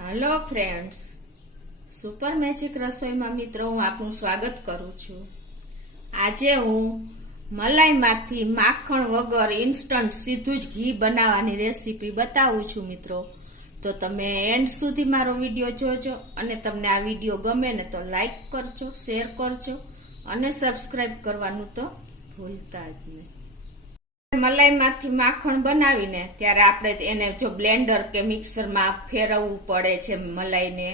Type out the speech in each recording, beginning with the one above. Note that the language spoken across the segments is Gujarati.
હેલો ફ્રેન્ડ્સ, સુપર મેજિક રસોઈમાં મિત્રો હું આપનું સ્વાગત કરું છું। આજે હું મલાઈમાંથી માખણ વગર ઇન્સ્ટન્ટ સીધું જ ઘી બનાવવાની રેસીપી બતાવું છું મિત્રો। તો તમે એન્ડ સુધી મારો વિડીયો જોજો અને તમને આ વિડીયો ગમે ને તો લાઈક કરજો, શેર કરજો અને સબસ્ક્રાઇબ કરવાનું તો ભૂલતા જ નહીં। મલાઈમાંથી માખણ બનાવીને ત્યારે આપણે એને જો બ્લેન્ડર કે મિક્સરમાં ફેરવવું પડે છે મલાઈને,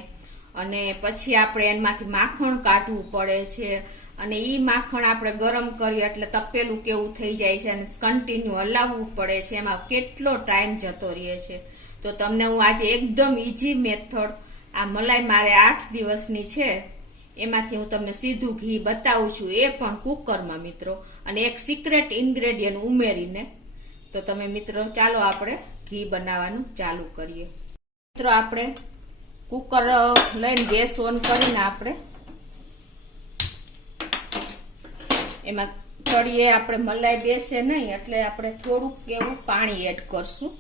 અને પછી આપણે એમાંથી માખણ કાઢવું પડે છે, અને ઈ માખણ આપણે ગરમ કરીએ એટલે તપેલું કેવું થઈ જાય છે અને કન્ટિન્યુ હલાવવું પડે છે, એમાં કેટલો ટાઈમ જતો રહે છે। તો તમને હું આજે એકદમ ઈઝી મેથડ, આ મલાઈ મારે 8 દિવસની છે એમાંથી હું તમને સીધું ઘી બતાવું છું, એ પણ કુકરમાં મિત્રો, અને એક સિક્રેટ ઇન્ગ્રેડિયન્ટ ઉમેરીને। તો તમે મિત્રો ચાલો આપણે ઘી બનાવવાનું ચાલુ કરીએ। મિત્રો આપણે કુકર લઈને ગેસ ઓન કરીને આપણે એમાં તળીએ આપણે મલાઈ બેસે નહીં એટલે આપણે થોડુંક એવું પાણી એડ કરશું।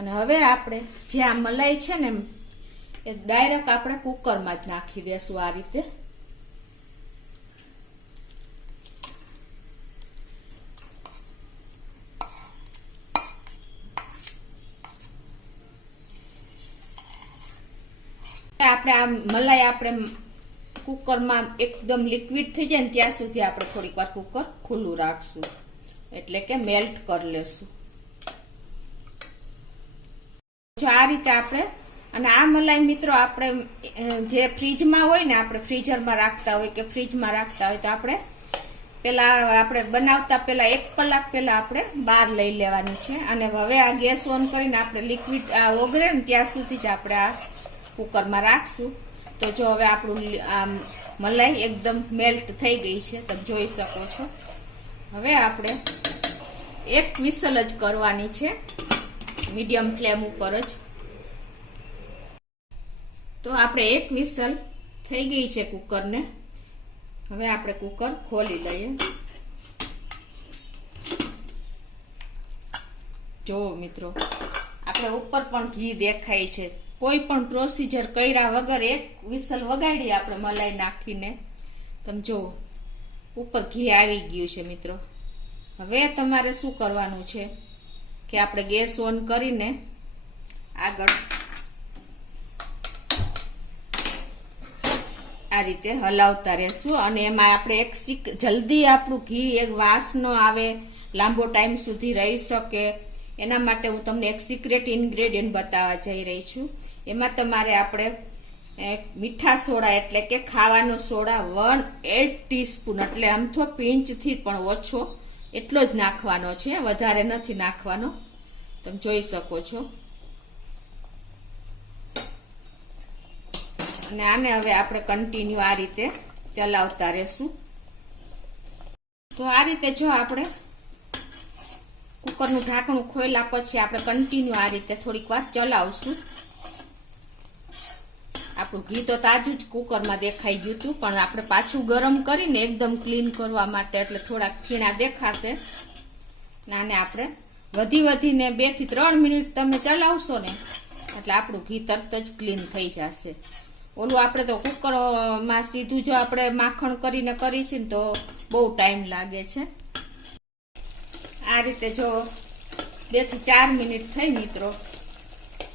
અને હવે આપણે જે આ મલાઈ છે ને એ ડાયરેક્ટ આપણે કુકરમાં જ નાખી દેશું આ રીતે। આપણે આ મલાઈ આપણે કુકરમાં એકદમ લિક્વિડ થઈ જાય ને ત્યાં સુધી આપણે થોડીક વાર કુકર ખુલ્લું રાખશું, એટલે કે મેલ્ટ કરી લેશું। આ રીતે આપણે, અને આ મલાઈ મિત્રો આપણે જે ફ્રીજમાં હોય ને, આપણે ફ્રીઝરમાં રાખતા હોય કે ફ્રીજમાં રાખતા હોય તો આપણે પેલા આપણે બનાવતા પેલા 1 કલાક પેલા આપણે બહાર લઈ લેવાની છે। અને હવે આ ગેસ ઓન કરીને આપણે લિક્વિડ ઓગળે ને ત્યાં સુધી જ આપણે આ કુકરમાં રાખશું। તો જો હવે આપણું આ મલાઈ એકદમ મેલ્ટ થઈ ગઈ છે, તમે જોઈ શકો છો। હવે આપણે એક વિસલ જ કરવાની છે મીડિયમ ફ્લેમ ઉપર જ। તો આપણે એક વિસલ થઈ ગઈ છે કુકરને, હવે આપણે કુકર ખોલી લઈએ। જો મિત્રો આપણે ઉપર પણ ઘી દેખાય છે, કોઈ પણ પ્રોસીજર કર્યા વગર એક વિસલ વગાડી આપણે મલાઈ નાખીને, તમે જો ઉપર ઘી આવી ગયું છે મિત્રો। હવે તમારે શું કરવાનું છે કે આપણે ગેસ ઓન કરીને આગળ આ રીતે હલાવતા રહેશું, અને એમાં આપણે એક જલ્દી આપણું ઘી એક વાસ ન આવે, લાંબો ટાઈમ સુધી રહી શકે, એના માટે હું તમને એક સિક્રેટ ઇન્ગ્રેડિયન્ટ બતાવવા જઈ રહી છું। એમાં તમારે આપણે મીઠા સોડા એટલે કે ખાવાનો સોડા 1/8 ટીસ્પૂન, એટલે આમ તો પિંચથી પણ ઓછો એટલો જ નાખવાનો છે, વધારે નથી નાખવાનો, તમે જોઈ શકો છો। અને આને હવે આપણે કન્ટિન્યુ આ રીતે ચલાવતા રહેશું। તો આ રીતે જો આપણે કુકરનું ઢાંકણું ખોલ્યા પછી આપણે કન્ટિન્યુ આ રીતે થોડીક વાર ચલાવશું। આપણું ઘી તો તાજું જ કુકરમાં દેખાઈ ગયું હતું, પણ આપણે પાછું ગરમ કરીને એકદમ ક્લીન કરવા માટે એટલે થોડાક ખીણા દેખાશે। આને આપણે વધીને 2 થી 3 મિનિટ તમે ચલાવશો ને એટલે આપણું ઘી તરત જ ક્લીન થઈ જશે। ઓલું આપણે તો કુકરમાં સીધું જો આપણે માખણ કરીને કરી છે ને તો બહુ ટાઈમ લાગે છે। આ રીતે જો 2 થી 4 મિનિટ થઈ મિત્રો,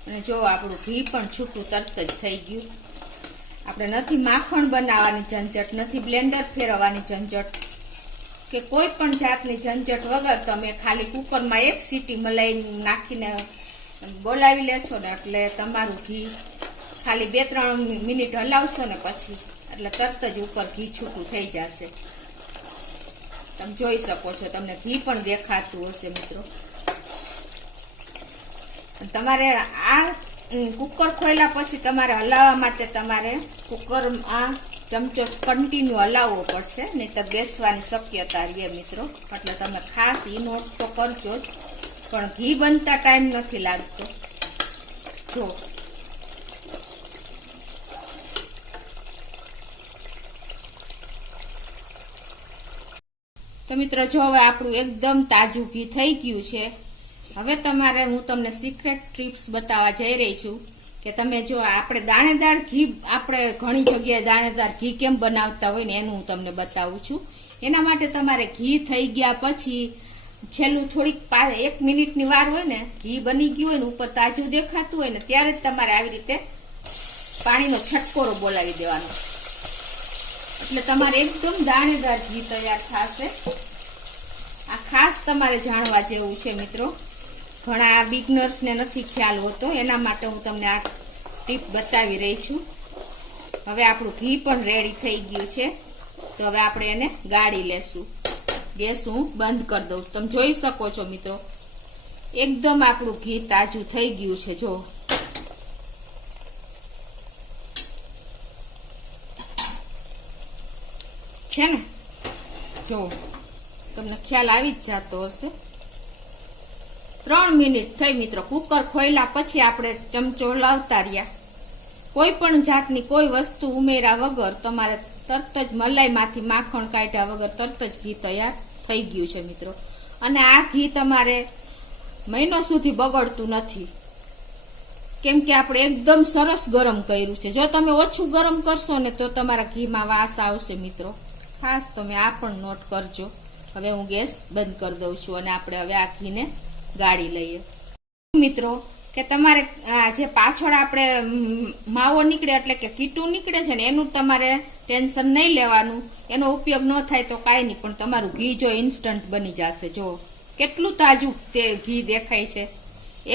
અને જો આપણું ઘી પણ છૂટું તરત જ થઈ ગયું। આપણે નથી માખણ બનાવવાની ઝંઝટ, નથી બ્લેન્ડર ફેરવવાની ઝંઝટ કે કોઈ પણ જાતની ઝંઝટ વગર તમે ખાલી કુકરમાં એક સીટી મલાઈ નાખીને બોલાવી લેશો ને એટલે તમારું ઘી ખાલી 2-3 મિનિટ હલાવશો ને પછી એટલે તરત જ ઉપર ઘી છૂટું થઈ જશે। તમે જોઈ શકો છો, તમને ઘી પણ દેખાતું હશે મિત્રો। તમારે આ કુકર ખોલ્યા પછી તમારે હલાવવા માટે તમારે કુકરમાં ચમચો કન્ટિન્યુ હલાવવો પડશે, નહીં તો બેસવાની શક્યતા રહે મિત્રો। એટલે તમે ખાસ ઈ નોટ તો કરજો જ, પણ ઘી બનતા ટાઈમ નથી લાગતો। જો તો મિત્રો જો હવે આપણું એકદમ તાજું ઘી થઈ ગયું છે, હવે તમારે હું તમને સિક્રેટ ટિપ્સ બતાવવા જઈ રહી છું કે તમે જો આપણે દાણેદાર ઘી, આપણે ઘણી જગ્યાએ દાણેદાર ઘી કેમ બનાવતા હોય ને એનું હું તમને બતાવું છું. એના માટે તમારે ઘી થઈ ગયા પછી છેલ્લું થોડીક 1 મિનિટની વાર હોય ને, ઘી બની ગયું હોય ને, ઉપર તાજું દેખાતું હોય ને, ત્યારે જ તમારે આવી રીતે પાણીનો છટકોરો બોલાવી દેવાનો, એટલે તમારે એકદમ દાણેદાર ઘી તૈયાર થશે. આ ખાસ તમારે જાણવા જેવું છે મિત્રો. ઘણા બિગનર્સ ને નથી ખ્યાલ હોતો, એના માટે હું તમને આ ટીપ બતાવી રહી છું. હવે આપણું ઘી પણ રેડી થઈ ગયું છે, તો હવે આપણે એને ગાળી લેશું. ગેસ હું બંધ કરી દઉં. તમે જોઈ શકો છો મિત્રો, એકદમ આપણું ઘી તાજું થઈ ગયું છે. જો છે ને, જો તમને ખ્યાલ આવી જ જતો હશે. 3 મિનિટ થઈ મિત્રો. કુકર ખોલ્યા પછી આપણે ચમચો લાવતા રહ્યા. કોઈ પણ જાતની કોઈ વસ્તુ ઉમેર્યા વગર તમારે તરત જ મલાઈમાંથી માખણ કાઢ્યા વગર તરત જ ઘી તૈયાર થઈ ગયું છે મિત્રો. અને આ ઘી તમારે મહિનો સુધી બગડતું નથી, કેમ કે આપણે એકદમ સરસ ગરમ કર્યું છે. જો તમે ઓછું ગરમ કરશો ને તો તમારા ઘીમાં વાસ આવશે મિત્રો. ખાસ તમે આ પણ નોટ કરજો. હવે હું ગેસ બંધ કરી દઉં છું અને આપણે હવે આ ઘીને ગાળી લઈએ મિત્રો. કે તમારે જે પાછળ આપણે માવો નીકળે એટલે કે કીટું નીકળે છે ને, એનું તમારે ટેન્શન નહીં લેવાનું. એનો ઉપયોગ ન થાય તો કાંઈ નહીં, પણ તમારું ઘી જો ઇન્સ્ટન્ટ બની જશે. જો કેટલું તાજું તે ઘી દેખાય છે,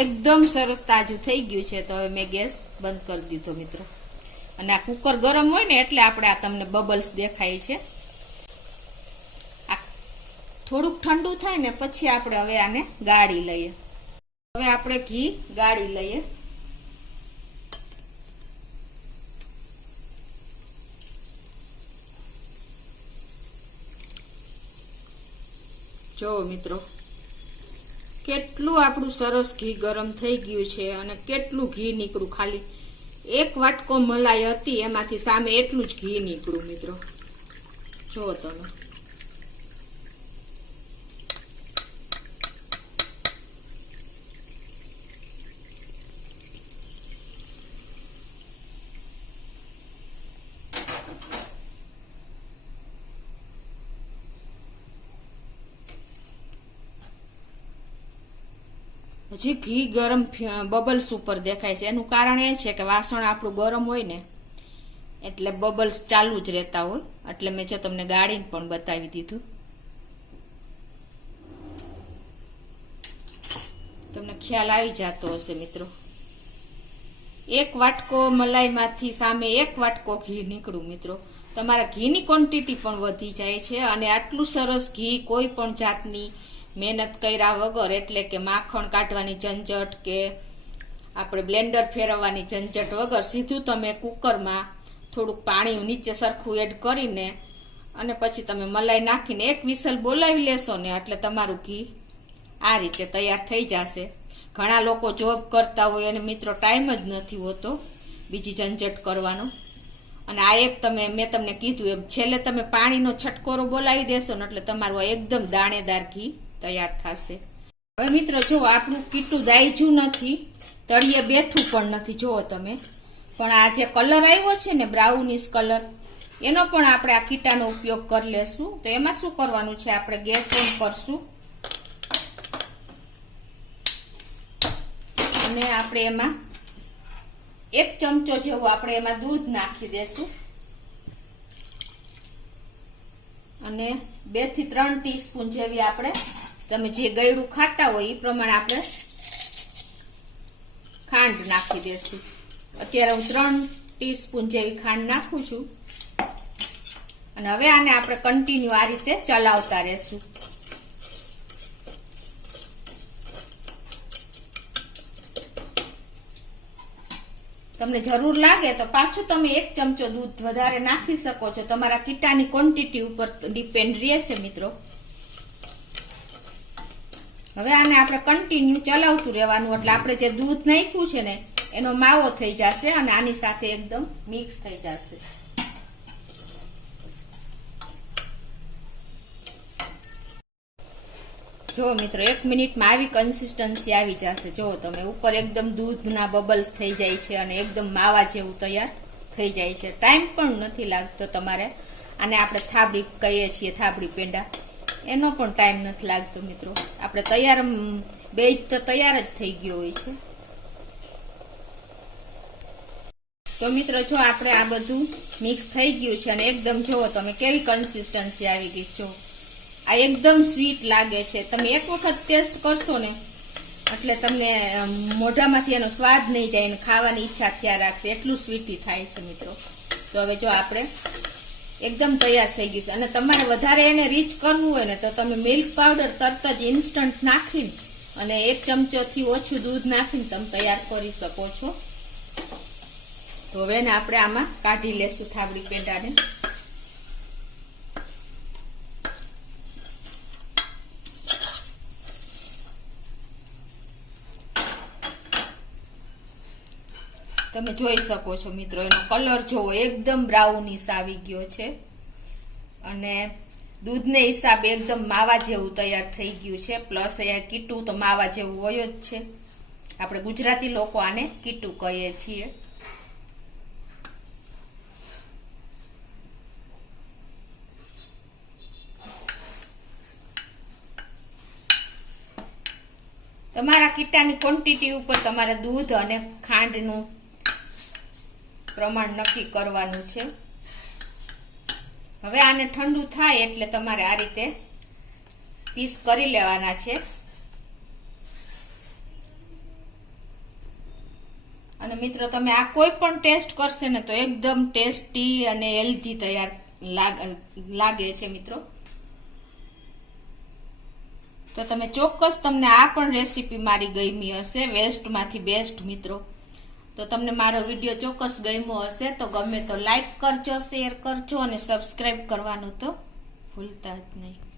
એકદમ સરસ તાજું થઈ ગયું છે. તો હવે મેં ગેસ બંધ કરી દીધો મિત્રો. અને આ કુકર ગરમ હોય ને એટલે આપણે આ તમને બબલ્સ દેખાય છે. થોડુંક ઠંડુ થાય ને પછી આપણે હવે આને ગાળી લઈએ. હવે આપણે ઘી ગાળી લઈએ. જો મિત્રો, કેટલું આપણું સરસ ઘી ગરમ થઈ ગયું છે અને કેટલું ઘી નીકળ્યું. ખાલી 1 વાટકો મલાઈ હતી, એમાંથી સામે એટલું જ ઘી નીકળ્યું મિત્રો. જો તમે હજી ઘી ગરમ બબલ્સ ઉપર દેખાય છે. એનું કારણ એ છે કે વાસણ આપણું ગરમ હોય ને એટલે બબલ્સ ચાલુ જ રહેતા હોય. એટલે મેં જો તમને ગાળીને પણ બતાવી દીધું. તમને ખ્યાલ આવી જતો હશે મિત્રો. 1 વાટકો મલાઈમાંથી સામે 1 વાટકો ઘી નીકળ્યું મિત્રો. તમારા ઘીની ક્વોન્ટિટી પણ વધી જાય છે. અને આટલું સરસ ઘી કોઈ પણ જાતની મહેનત કર્યા વગર, એટલે કે માખણ કાઢવાની ઝંઝટ કે આપણે બ્લેન્ડર ફેરવવાની ઝંઝટ વગર સીધું તમે કુકરમાં થોડુંક પાણી નીચે સરખું એડ કરીને અને પછી તમે મલાઈ નાખીને 1 વિસલ બોલાવી લેશો ને એટલે તમારું ઘી આ રીતે તૈયાર થઈ જશે. ઘણા લોકો જોબ કરતા હોય અને મિત્રો ટાઈમ જ નથી હોતો બીજી ઝંઝટ કરવાનો. અને આ એક મેં તમને કીધું એમ છેલ્લે તમે પાણીનો છટકોરો બોલાવી દેશો ને એટલે તમારું એકદમ દાણેદાર ઘી તૈયાર થશે. હવે મિત્રો જો આપણું કીટું દાયજું નથી, તળિયે બેઠું પણ નથી. જુઓ તમે, પણ આ જે કલર આવ્યો છે ને બ્રાઉનિશ કલર, એનો પણ આપણે આ કીટાનો ઉપયોગ કરી લેશું. તો એમાં શું કરવાનું છે, આપણે ગેસ ઓન કરશું અને આપણે એમાં 1 ચમચો જેવું આપણે એમાં દૂધ નાખી દેશું અને 2 થી 3 ટીસ્પૂન જેવી આપણે, તમે જે ગળ્યું ખાતા હોય એ પ્રમાણે આપણે ખાંડ નાખી દેશું. અત્યારે હું 3 ટીસ્પૂન જેવી ખાંડ નાખું છું. અને હવે આને આપણે કન્ટિન્યુ આ રીતે ચલાવતા રહેશું. તમને જરૂર લાગે તો પાછું તમે 1 ચમચો દૂધ વધારે નાખી શકો છો. તમારા કીટાની ક્વોન્ટિટી ઉપર ડિપેન્ડ રહે છે મિત્રો. હવે આને આપણે કન્ટિન્યુ ચલાવતું રહેવાનું, એટલે આપણે જે દૂધ નાખ્યું છે ને એનો માવો થઈ જશે અને આની સાથે એકદમ મિક્સ થઈ જશે. જો મિત્રો 1 મિનિટમાં આવી કન્સિસ્ટન્સી આવી જશે. જો તમે ઉપર એકદમ દૂધના બબલ્સ થઈ જાય છે અને એકદમ માવા જેવું તૈયાર થઈ જાય છે. ટાઈમ પણ નથી લાગતો તમારે. આને આપણે થાબડી કહીએ છીએ, થાબડી પેંડા, એનો પણ ટાઈમ નથી લાગતો મિત્રો. આપણે તૈયાર બેજ તો તૈયાર જ થઈ ગયો હોય છે. તો મિત્રો જો આપણે આ બધું મિક્સ થઈ ગયું છે અને એકદમ જુઓ તમે કેવી કન્સિસ્ટન્સી આવી ગઈ. જો આ એકદમ સ્વીટ લાગે છે. તમે એક વખત ટેસ્ટ કરશો ને એટલે તમને મોઢામાંથી એનો સ્વાદ નહીં જાય અને ખાવાની ઈચ્છા થયા રાખશે, એટલું સ્વીટી થાય છે મિત્રો. તો હવે જો આપણે એકદમ તૈયાર થઈ ગયું છે. અને તમારે વધારે એને રીચ કરવું હોય ને તો તમે મિલ્ક પાવડર તરત જ ઇન્સ્ટન્ટ નાખીને અને 1 ચમચોથી ઓછું દૂધ નાખીને તમે તૈયાર કરી શકો છો. તો હવે એને આપણે આમાં કાઢી લેશું થાબડી પેંડાને. તમે જોઈ શકો છો મિત્રો, એનો કલર જોવો એકદમ બ્રાઉનિશ આવી ગયો છે અને દૂધને હિસાબે એકદમ માવા જેવું તૈયાર થઈ ગયું છે. પ્લસ અહીંયા કીટું તો માવા જેવું હોય જ છે. આપણે ગુજરાતી લોકો આને કીટું કહીએ છીએ. તમારા કીટાની ક્વોન્ટિટી ઉપર તમારે દૂધ અને ખાંડનું પ્રમાણ નક્કી કરવાનું છે. હવે આને ઠંડુ થાય એટલે તમારે આ રીતે પીસ કરી લેવાના છે. અને મિત્રો તમે આ કોઈ પણ ટેસ્ટ કરશે ને તો એકદમ ટેસ્ટી અને હેલ્ધી તૈયાર લાગે છે મિત્રો. તો તમે ચોક્કસ તમને આ પણ રેસીપી મારી ગમી હશે, વેસ્ટમાંથી બેસ્ટ મિત્રો. તો તમને મારો વિડીયો ચોક્કસ ગમ્યો હશે તો ગમે તો લાઈક કરજો, શેર કરજો અને સબસ્ક્રાઈબ કરવાનું તો ભૂલતા જ નહીં.